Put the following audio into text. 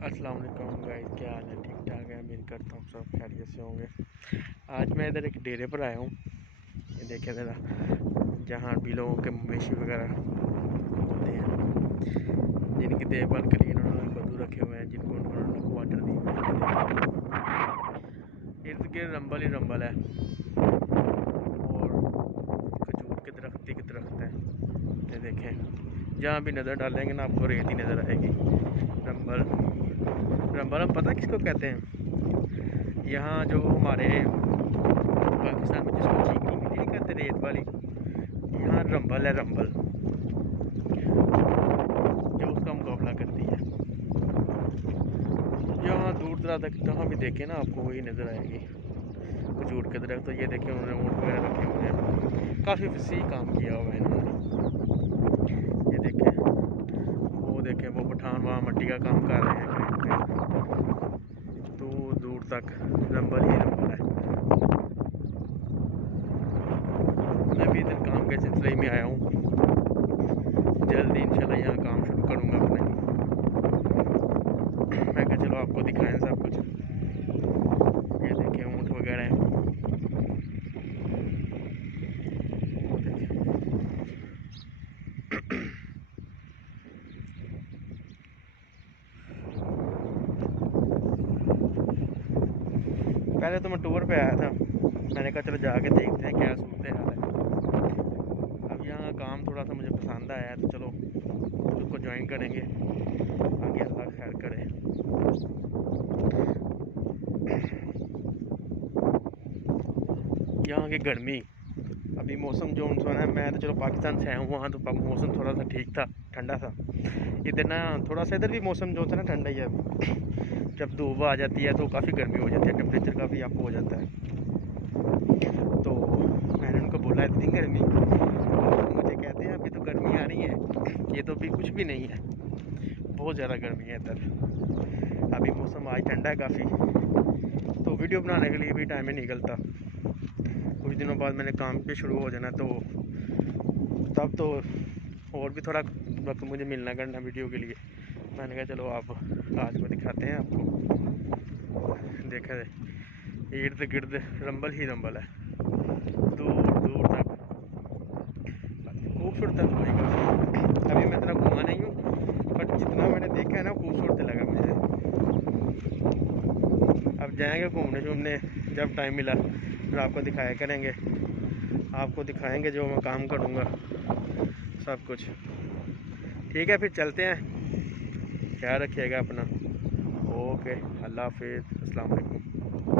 अस्सलाम वालेकुम गाइस, क्या हाल है? ठीक ठाक है। उम्मीद करता हूँ सब खैरियत से होंगे। आज मैं इधर एक डेरे पर आया हूँ। ये देखें ज़रा, जहाँ भी लोगों के मवेशी वगैरह होते हैं, जिनकी देखभाल के लिए इन्होंने कद्दू रखे हुए हैं, जिनको उन्होंने क्वार्टर दिए हुए हैं। इर्द गिर्द रंबल ही रंबल है और खजूर के दरख्त ही के दरख्त हैं। ये देखें, जहाँ भी नज़र डालेंगे ना आपको रेत ही नज़र आएगी। रंबल रंबल हम पता किसको कहते हैं? यहाँ जो हमारे पाकिस्तान में जिसको चीकनी मिट्टी नहीं कहते, रेत वाली, यहाँ रंबल है। रंबल जो उसका मुकाबला करती है। जहाँ दूर दराज तक जहाँ भी देखें ना आपको वही नज़र आएगी खजूर के दरख्त। तो ये देखें, उन्होंने ऊँट वगैरह रखे हुए हैं। काफ़ी वसी काम किया हुआ है इन्होंने। ये देखें, वो पठान वहाँ मट्टी का काम कर रहे हैं कहीं पे। दूर दूर तक रंबल ही रंबल है। मैं भी इधर काम के सिलसिले में आया हूँ। जल्दी इंशाल्लाह यहाँ काम शुरू करूँगा अपने। मैं कहा चलो आपको दिखाएं सब कुछ। ये देखें, ऊँट वगैरह हैं। वो देखें, पहले तो मैं टूर पे आया था। मैंने कहा चलो जाके देखते हैं क्या सूरत हाल है। अब यहाँ काम थोड़ा सा मुझे पसंद आया है, तो चलो उसको ज्वाइन करेंगे। आगे अल्लाह खैर करे। यहाँ की गर्मी, अभी मौसम जो उनसे है, मैं तो चलो पाकिस्तान से आया हूँ, वहाँ तो मौसम थोड़ा सा ठीक था, ठंडा था। इधर ना थोड़ा सा इधर भी मौसम जो होता है ना ठंडा ही है। जब धूप आ जाती है तो काफ़ी गर्मी हो जाती है, टेम्परेचर काफ़ी अप हो जाता है। तो मैंने उनको बोला इतनी गर्मी, मुझे कहते हैं अभी तो गर्मी आ रही है। ये तो अभी कुछ भी नहीं है, बहुत ज़्यादा गर्मी है इधर। अभी मौसम आज ठंडा है काफ़ी, तो वीडियो बनाने के लिए भी टाइम नहीं निकलता। कुछ दिनों बाद मैंने काम भी शुरू हो जाना, तो तब तो और भी थोड़ा वक्त मुझे मिलना करना वीडियो के लिए। मैंने कहा चलो आप आज को दिखाते हैं आपको। देखा इर्द गिर्द रंबल ही रंबल है, दूर दूर तक। खूबसूरत है दुबई काफ़ी। अभी मैं इतना घूमा नहीं हूँ, बट जितना मैंने देखा है ना खूबसूरत लगा मुझे। अब जाएंगे घूमने शूमने जब टाइम मिला, फिर आपको दिखाया करेंगे। आपको दिखाएंगे जो मैं काम करूँगा, सब कुछ। ठीक है, फिर चलते हैं। ख्याल रखिएगा अपना। ओके, अल्लाह हाफिज़, अस्सलाम वालेकुम।